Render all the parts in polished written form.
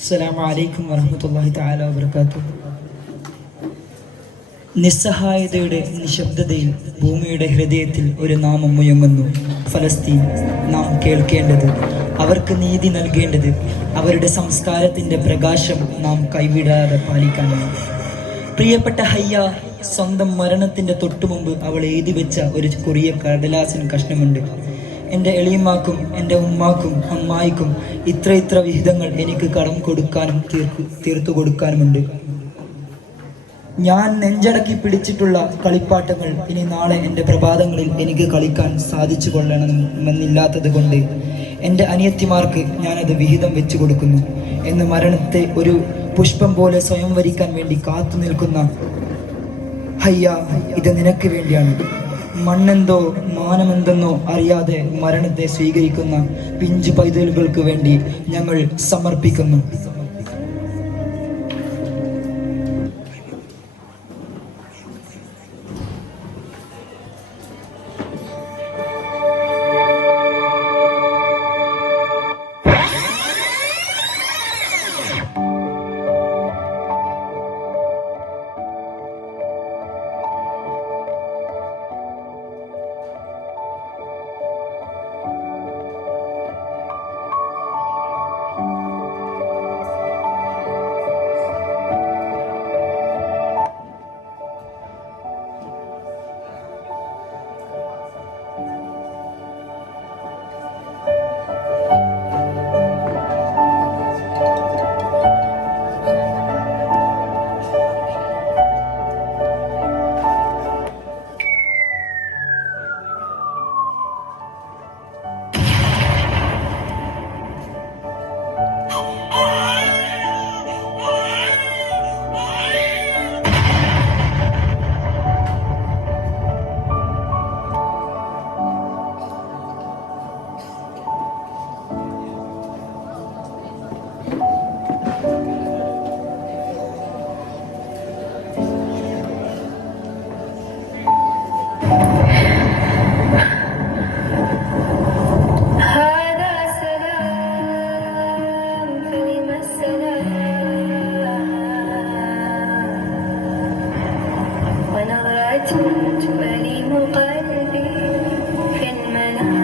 അസ്സലാമു അലൈക്കും വറഹ്മത്തുള്ളാഹി തആല വബറകാതുഹു. നിസ്സഹായതയുടെ നിശബ്ദതയിൽ ഭൂമിയുടെ ഹൃദയത്തിൽ ഒരു നാമം മുഴങ്ങുന്നു. ഫലസ്തീൻ. നാം കേൾക്കേണ്ടത്, അവർക്ക് നീതി നൽകേണ്ടത്, അവരുടെ സംസ്കാരത്തിൻ്റെ പ്രകാശം നാം കൈവിടാതെ പാലിക്കാനാണ്. പ്രിയപ്പെട്ട ഹയ്യ, സ്വന്തം മരണത്തിൻ്റെ തൊട്ടുമുമ്പ് അവൾ എഴുതി വെച്ച ഒരു കൊറിയ കടലാസിൻ കഷ്ണമുണ്ട്. എൻ്റെ എളിയമ്മാക്കും എൻ്റെ ഉമ്മാക്കും അമ്മായിക്കും ഇത്ര വിഹിതങ്ങൾ എനിക്ക് കടം കൊടുക്കാനും തീർത്തു കൊടുക്കാനുമുണ്ട്. ഞാൻ നെഞ്ചടക്കി പിടിച്ചിട്ടുള്ള കളിപ്പാട്ടങ്ങൾ ഇനി നാളെ എൻ്റെ പ്രഭാതങ്ങളിൽ എനിക്ക് കളിക്കാൻ സാധിച്ചു കൊള്ളണമെന്നില്ലാത്തത് കൊണ്ട് എൻ്റെ അനിയത്തിമാർക്ക് ഞാനത് വിഹിതം വെച്ചു കൊടുക്കുന്നു എന്ന് മരണത്തെ ഒരു പുഷ്പം പോലെ സ്വയം വരിക്കാൻ വേണ്ടി കാത്തു നിൽക്കുന്ന ഹയ്യ, ഇത് നിനക്ക് വേണ്ടിയാണ്. മണ്ണെന്തോ മാനമെന്തെന്നോ അറിയാതെ മരണത്തെ സ്വീകരിക്കുന്ന പിഞ്ചു പൈതലുകൾക്ക് വേണ്ടി ഞങ്ങൾ സമർപ്പിക്കുന്നു. تؤلم قلبي في المنام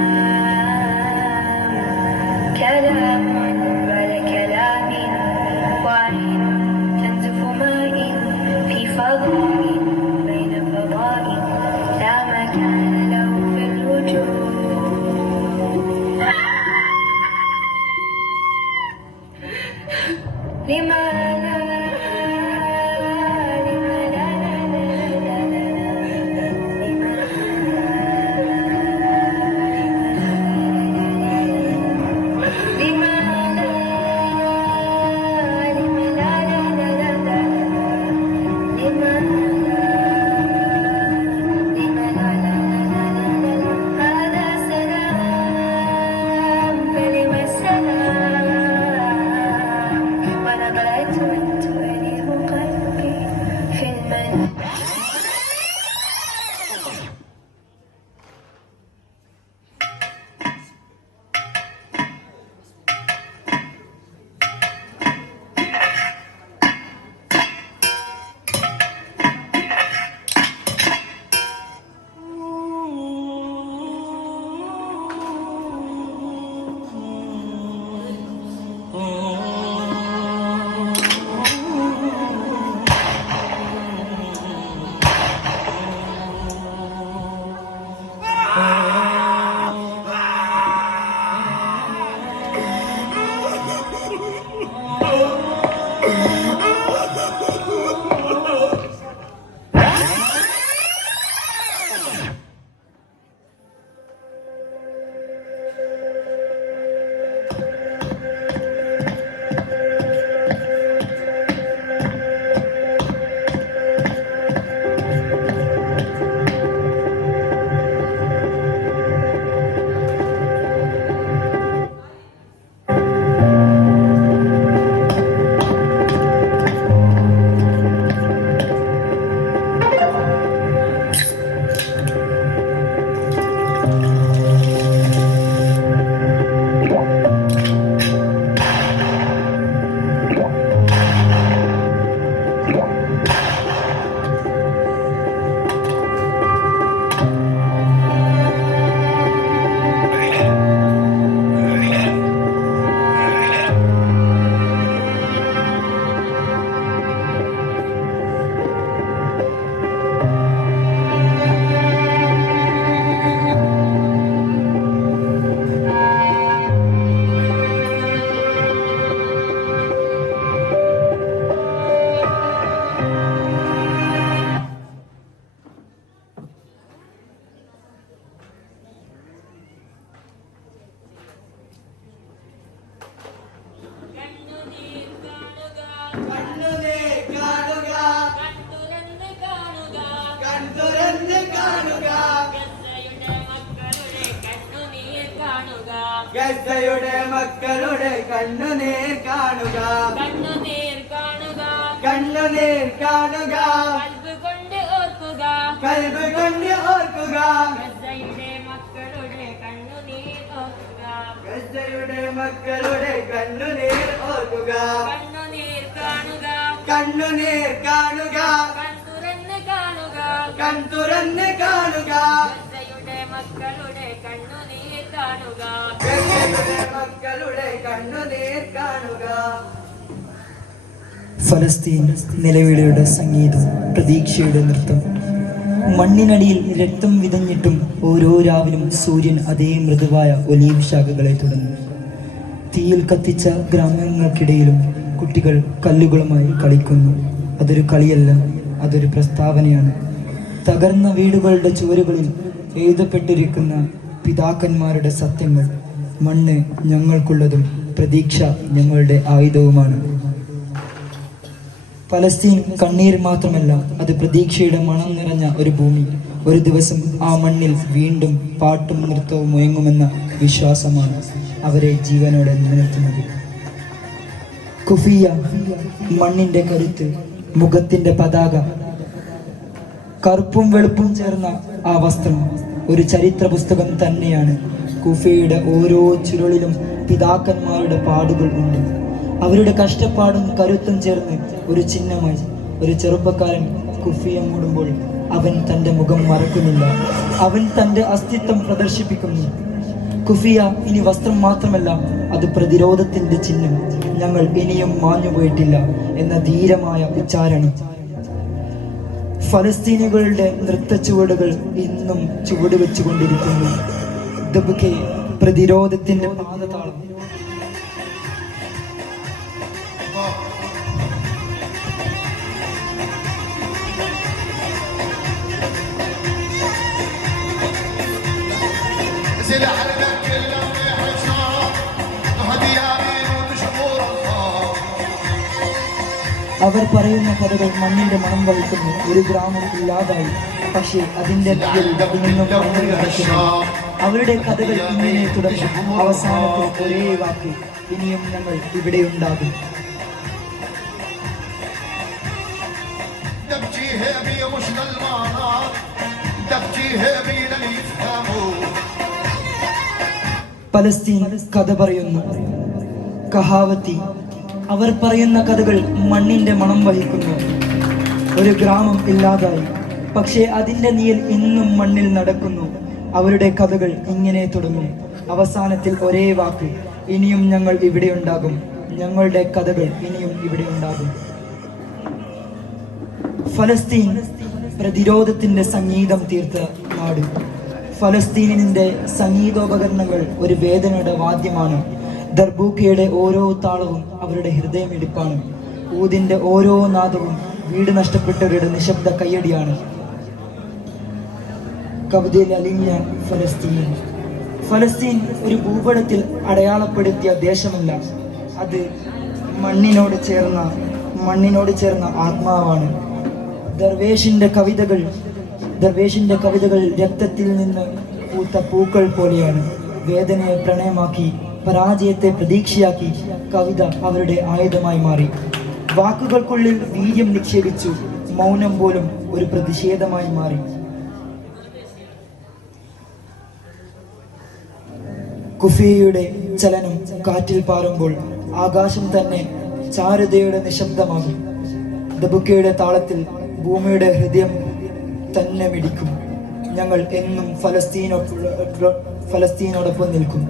كلام ولا كلام وعين تنزف ماء في فضاء بين فضاء لا مكان له في الوجود لماذا ഗസയുടെ മക്കളുടെ കണ്ണുനീർ കാണുക, കണ്ണുനീർ കാണുക, കണ്ണുനീർ കാണുക, കൽബ് കൊണ്ട് ഓർക്കുക, കൽബ് കൊണ്ട് ഓർക്കുക. ഗസയുടെ മക്കളുടെ കണ്ണുനീർ ഓർക്കുക, ഗസയുടെ മക്കളുടെ കണ്ണുനീർ ഓർക്കുക, കണ്ണുനീർ കാണുക, കണ്ണുനീർ കാണുക, കൺതുറന്ന് കാണുക, കൺ തുറന്ന് കാണുക. ഗസയുടെ മക്കളുടെ കണ്ണുനീർ കാണുക. ഗസയുടെ മക്കളുടെ കണ്ണുനീർ കാണുക. ഫലസ്തീൻ നിലവിളിയുടെ സംഗീതം, പ്രതീക്ഷയുടെ നൃത്തം. മണ്ണിനടിയിൽ രക്തം വിതഞ്ഞിട്ടും ഓരോ രാവിലും സൂര്യൻ അതേ മൃദുവായ ഒലീവ് ശാഖകളെ തുടർന്നു. തീയിൽ കത്തിച്ച ഗ്രാമങ്ങൾക്കിടയിലും കുട്ടികൾ കല്ലുകളുമായി കളിക്കുന്നു. അതൊരു കളിയല്ല, അതൊരു പ്രസ്താവനയാണ്. തകർന്ന വീടുകളുടെ ചുവരുകളിൽ എഴുതപ്പെട്ടിരിക്കുന്ന പിതാക്കന്മാരുടെ സത്യങ്ങൾ. മണ്ണ് ഞങ്ങൾക്കുള്ളതും പ്രതീക്ഷ ഞങ്ങളുടെ ആയുധവുമാണ്. പലസ്തീൻ കണ്ണീർ മാത്രമല്ല, അത് പ്രതീക്ഷയുടെ മണം നിറഞ്ഞ ഒരു ഭൂമി. ഒരു ദിവസം ആ മണ്ണിൽ വീണ്ടും പാട്ടും നൃത്തവും മുഴങ്ങുമെന്ന വിശ്വാസമാണ് അവരെ ജീവനോടെ നിലനിർത്തുന്നത്. കുഫിയ, മണ്ണിന്റെ കരുത്ത്, മുഖത്തിന്റെ പതാക. കറുപ്പും വെളുപ്പും ചേർന്ന ആ വസ്ത്രം ഒരു ചരിത്ര പുസ്തകം തന്നെയാണ്. കുഫിയയുടെ ഓരോ ചുരുളിലും പിതാക്കന്മാരുടെ പാടുകൾ ഉണ്ട്. അവരുടെ കഷ്ടപ്പാടും കരുത്തും ചേർന്ന് ഒരു ചിഹ്നമായി. ഒരു ചെറുപ്പക്കാരൻ കുഫിയ മൂടുമ്പോൾ അവൻ തൻ്റെ മുഖം മറക്കുന്നില്ല, അവൻ തൻ്റെ അസ്തിത്വം പ്രദർശിപ്പിക്കുന്നു. കുഫിയ ഇനി വസ്ത്രം മാത്രമല്ല, അത് പ്രതിരോധത്തിന്റെ ചിഹ്നം. ഞങ്ങൾ ഇനിയും മാഞ്ഞുപോയിട്ടില്ല എന്ന ധീരമായ ഉച്ചാരണം. ഫലസ്തീനികളുടെ നൃത്ത ചുവടുകൾ ഇന്നും ചുവട് വെച്ചുകൊണ്ടിരിക്കുന്നു. ദബ്കെ, പ്രതിരോധത്തിന്റെ പാദതാളം. അവർ പറയുന്ന കഥകൾ മണ്ണിന്റെ മണം വഹിക്കുന്നു. ഒരു ഗ്രാമം ഇല്ലാതായി, പക്ഷേ അതിന്റെ ഇന്നും മണ്ണിൽ നടക്കുന്നു. അവരുടെ കഥകൾ ഇങ്ങനെ തുടങ്ങും. അവസാനത്തിൽ ഒരേ വാക്ക്, ഇനിയും ഞങ്ങൾ ഇവിടെ ഉണ്ടാകും. പലസ്തീൻ കഥ പറയുന്നു. കഹാവത്തി, അവർ പറയുന്ന കഥകൾ മണ്ണിന്റെ മണം വഹിക്കുന്നു. ഒരു ഗ്രാമം ഇല്ലാതായി, പക്ഷേ അതിന്റെ നീൽ ഇന്നും മണ്ണിൽ നടക്കുന്നു. അവരുടെ കഥകൾ ഇങ്ങനെ തുടങ്ങും. അവസാനത്തിൽ ഒരേ വാക്ക്, ഇനിയും ഞങ്ങൾ ഇവിടെ ഉണ്ടാകും. ഞങ്ങളുടെ കഥകൾ ഇനിയും ഇവിടെ ഉണ്ടാകും. ഫലസ്തീൻ പ്രതിരോധത്തിന്റെ സംഗീതം തീർത്ത നാട്. ഫലസ്തീനിന്റെ സംഗീതോപകരണങ്ങൾ ഒരു വേദനയുടെ വാദ്യമാണ്. ദർബൂക്കയുടെ ഓരോ താളവും അവരുടെ ഹൃദയമിടിപ്പാണ്. ഊതിന്റെ ഓരോ നാദവും വീട് നഷ്ടപ്പെട്ടവരുടെ നിശബ്ദ കയ്യടിയാണ്. കവിതയിൽ അലിഞ്ഞ ഫലസ്തീൻ. ഫലസ്തീൻ ഒരു ഭൂപടത്തിൽ അടയാളപ്പെടുത്തിയ ദേശമല്ല, അത് മണ്ണിനോട് ചേർന്ന ആത്മാവാണ്. ദർവേഷിന്റെ കവിതകൾ രക്തത്തിൽ നിന്ന് പൂത്ത പൂക്കൾ പോലെയാണ്. വേദനയെ പ്രണയമാക്കി, പരാജയത്തെ പ്രതീക്ഷയാക്കി കവിത അവരുടെ ആയുധമായി മാറി. വാക്കുകൾക്കുള്ളിൽ വീര്യം നിക്ഷേപിച്ചു. മൗനം പോലും ഒരു പ്രതിഷേധമായി മാറി. കുഫിയയുടെ ചലനം കാറ്റിൽ പാറുമ്പോൾ ആകാശം തന്നെ ചാരുതയുടെ നിശബ്ദമാകും. ദബുക്കയുടെ താളത്തിൽ ഭൂമിയുടെ ഹൃദയം തന്നെ മിടിക്കും. ഞങ്ങൾ എന്നും ഫലസ്തീനോടൊപ്പം നിൽക്കും.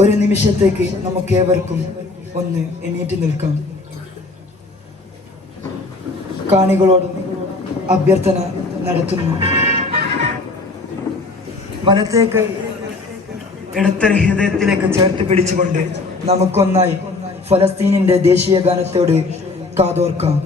ഒരു നിമിഷത്തേക്ക് നമുക്കേവർക്കും ഒന്ന് എണീറ്റ് നിൽക്കാം. കാണികളോടും അഭ്യർത്ഥന നടത്തുന്നു. വലത്തേക്ക് ഇടത്തെ ഹൃദയത്തിലേക്ക് ചേർത്ത് പിടിച്ചുകൊണ്ട് നമുക്കൊന്നായി ഫലസ്തീനിന്റെ ദേശീയ ഗാനത്തോട് കാതോർക്കാം.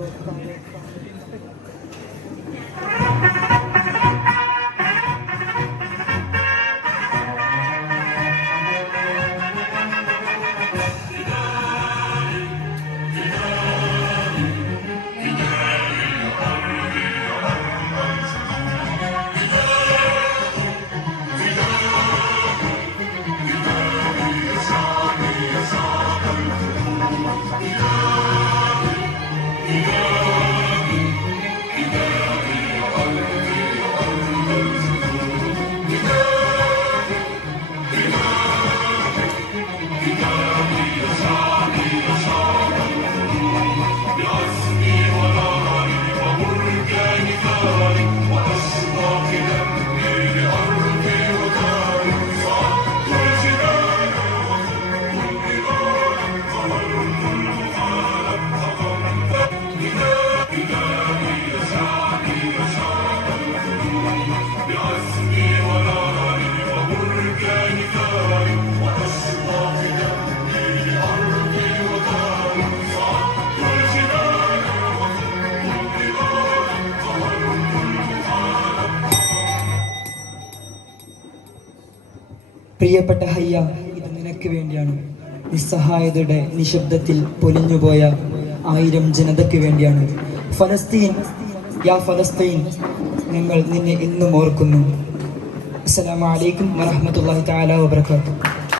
പ്രിയപ്പെട്ട ഹയ്യ, ഇത് നിനക്ക് വേണ്ടിയാണ്. നിസ്സഹായതയുടെ നിശബ്ദത്തിൽ പൊലിഞ്ഞുപോയ 1000 ജനതയ്ക്ക് വേണ്ടിയാണ്. ഫലസ്തീൻ, യാ ഫലസ്തീൻ, ഞങ്ങൾ നിന്നെ ഇന്നും ഓർക്കുന്നു. അസ്സലാമു അലൈക്കും വറഹ്മത്തുള്ളാഹി തആല വബറകാതുഹു.